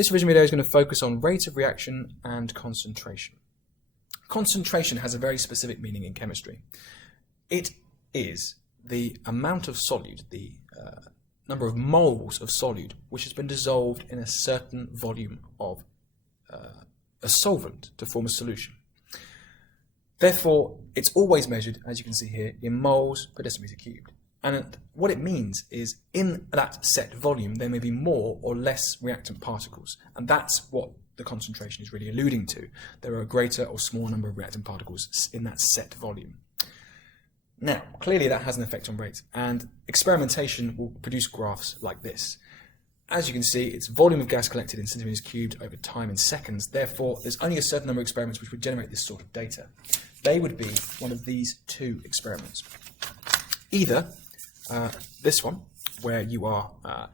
This revision video is going to focus on rate of reaction and concentration. Concentration has a very specific meaning in chemistry. It is the amount of solute, the number of moles of solute which has been dissolved in a certain volume of a solvent to form a solution. Therefore, it's always measured, as you can see here, in moles per decimeter cubed. And what it means is in that set volume there may be more or less reactant particles, and that's what the concentration is really alluding to. There are a greater or smaller number of reactant particles in that set volume. Now, clearly that has an effect on rate, and experimentation will produce graphs like this. As you can see, it's volume of gas collected in centimeters cubed over time in seconds. Therefore, there's only a certain number of experiments which would generate this sort of data. They would be one of these two experiments. Either this one, where you are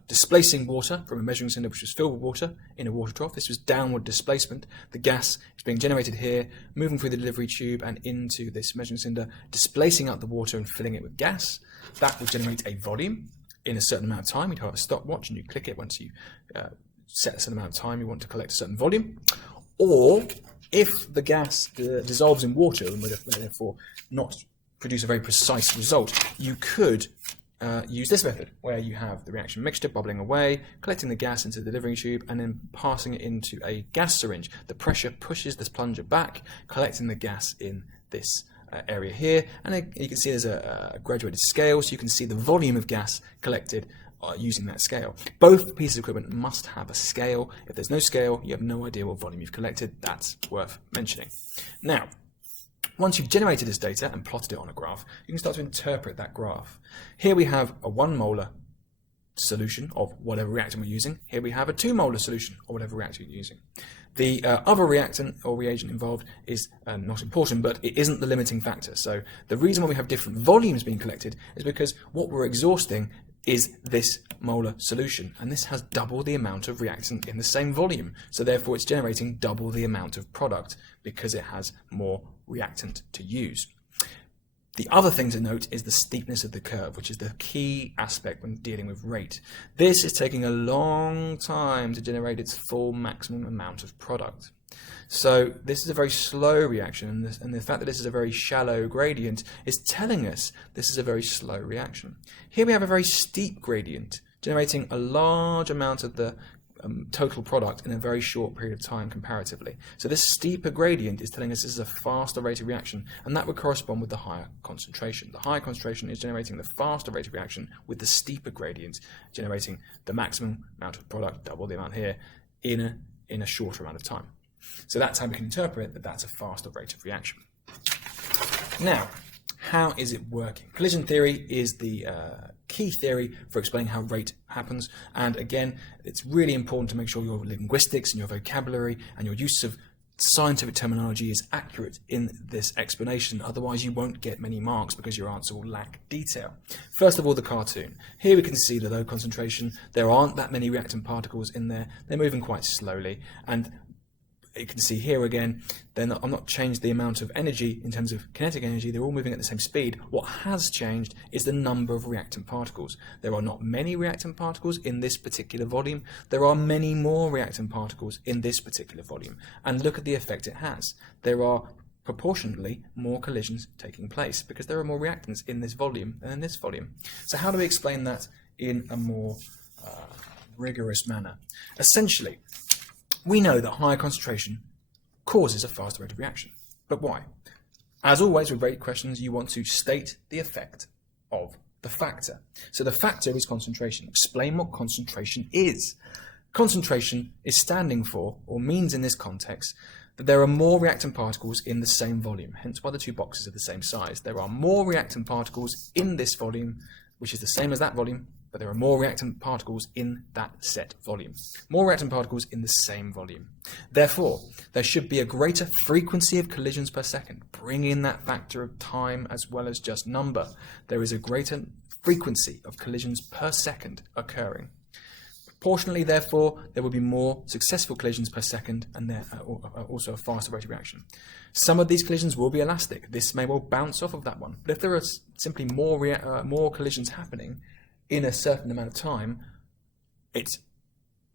displacing water from a measuring cylinder which was filled with water in a water trough. This was downward displacement. The gas is being generated here, moving through the delivery tube and into this measuring cylinder, displacing out the water and filling it with gas. That will generate a volume in a certain amount of time. You'd have a stopwatch and you click it once you set a certain amount of time you want to collect a certain volume. Or if the gas dissolves in water and would therefore not produce a very precise result, you could use this method, where you have the reaction mixture bubbling away, collecting the gas into the delivery tube, and then passing it into a gas syringe. The pressure pushes this plunger back, collecting the gas in this area here, and you can see there's a graduated scale, so you can see the volume of gas collected using that scale. Both pieces of equipment must have a scale. If there's no scale, you have no idea what volume you've collected. That's worth mentioning. Now, once you've generated this data and plotted it on a graph, you can start to interpret that graph. Here we have a 1 molar solution of whatever reactant we're using. Here we have a 2 molar solution of whatever reactant you're using. The other reactant or reagent involved is not important, but it isn't the limiting factor. So the reason why we have different volumes being collected is because what we're exhausting is this molar solution, and this has double the amount of reactant in the same volume. So therefore it's generating double the amount of product because it has more reactant to use. The other thing to note is the steepness of the curve, which is the key aspect when dealing with rate. This is taking a long time to generate its full maximum amount of product. So this is a very slow reaction, and the fact that this is a very shallow gradient is telling us this is a very slow reaction. Here we have a very steep gradient, generating a large amount of the total product in a very short period of time comparatively. So this steeper gradient is telling us this is a faster rate of reaction, and that would correspond with the higher concentration. The higher concentration is generating the faster rate of reaction, with the steeper gradient generating the maximum amount of product, double the amount here, in a shorter amount of time. So that's how we can interpret that that's a faster rate of reaction. Now, how is it working? Collision theory is the key theory for explaining how rate happens, and again, it's really important to make sure your linguistics and your vocabulary and your use of scientific terminology is accurate in this explanation, otherwise you won't get many marks because your answer will lack detail. First of all, the cartoon. Here we can see the low concentration. There aren't that many reactant particles in there. They're moving quite slowly, and you can see here again, I'm not changed the amount of energy in terms of kinetic energy. They're all moving at the same speed. What has changed is the number of reactant particles. There are not many reactant particles in this particular volume. There are many more reactant particles in this particular volume. And look at the effect it has. There are proportionately more collisions taking place because there are more reactants in this volume than in this volume. So how do we explain that in a more rigorous manner? Essentially, we know that higher concentration causes a faster rate of reaction. But why? As always with rate questions, you want to state the effect of the factor. So the factor is concentration. Explain what concentration is. Concentration is standing for, or means in this context, that there are more reactant particles in the same volume, hence why the two boxes are the same size. There are more reactant particles in this volume, which is the same as that volume, but there are more reactant particles in that set volume. More reactant particles in the same volume. Therefore, there should be a greater frequency of collisions per second. Bring in that factor of time as well as just number. There is a greater frequency of collisions per second occurring. Proportionally, therefore, there will be more successful collisions per second, and also a faster rate of reaction. Some of these collisions will be elastic. This may well bounce off of that one. But if there are simply more collisions happening in a certain amount of time, it's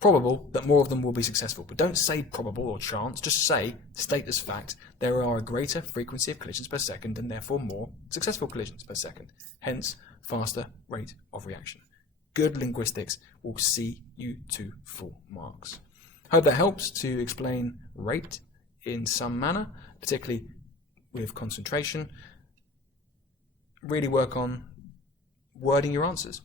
probable that more of them will be successful. But don't say probable or chance, just state as fact, there are a greater frequency of collisions per second and therefore more successful collisions per second. Hence, faster rate of reaction. Good linguistics will see you to full marks. Hope that helps to explain rate in some manner, particularly with concentration. Really work on wording your answers.